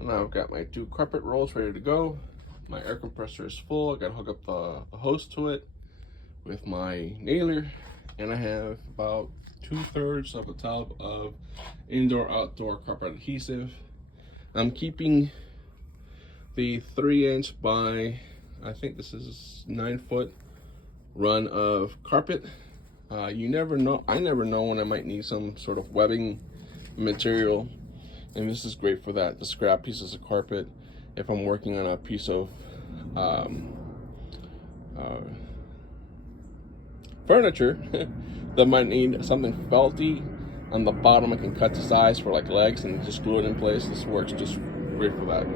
And I've got my 2 carpet rolls ready to go. My air compressor is full. I gotta hook up the hose to it with my nailer, and I have about 2/3 of a tub of indoor-outdoor carpet adhesive. I'm keeping the 3" by, I think this is 9-foot run of carpet. You never know. I never know when I might need some sort of webbing material, and this is great for that, to scrap pieces of carpet if I'm working on a piece of furniture that might need something felty on the bottom. I can cut to size for like legs and just glue it in place. This works just great for that.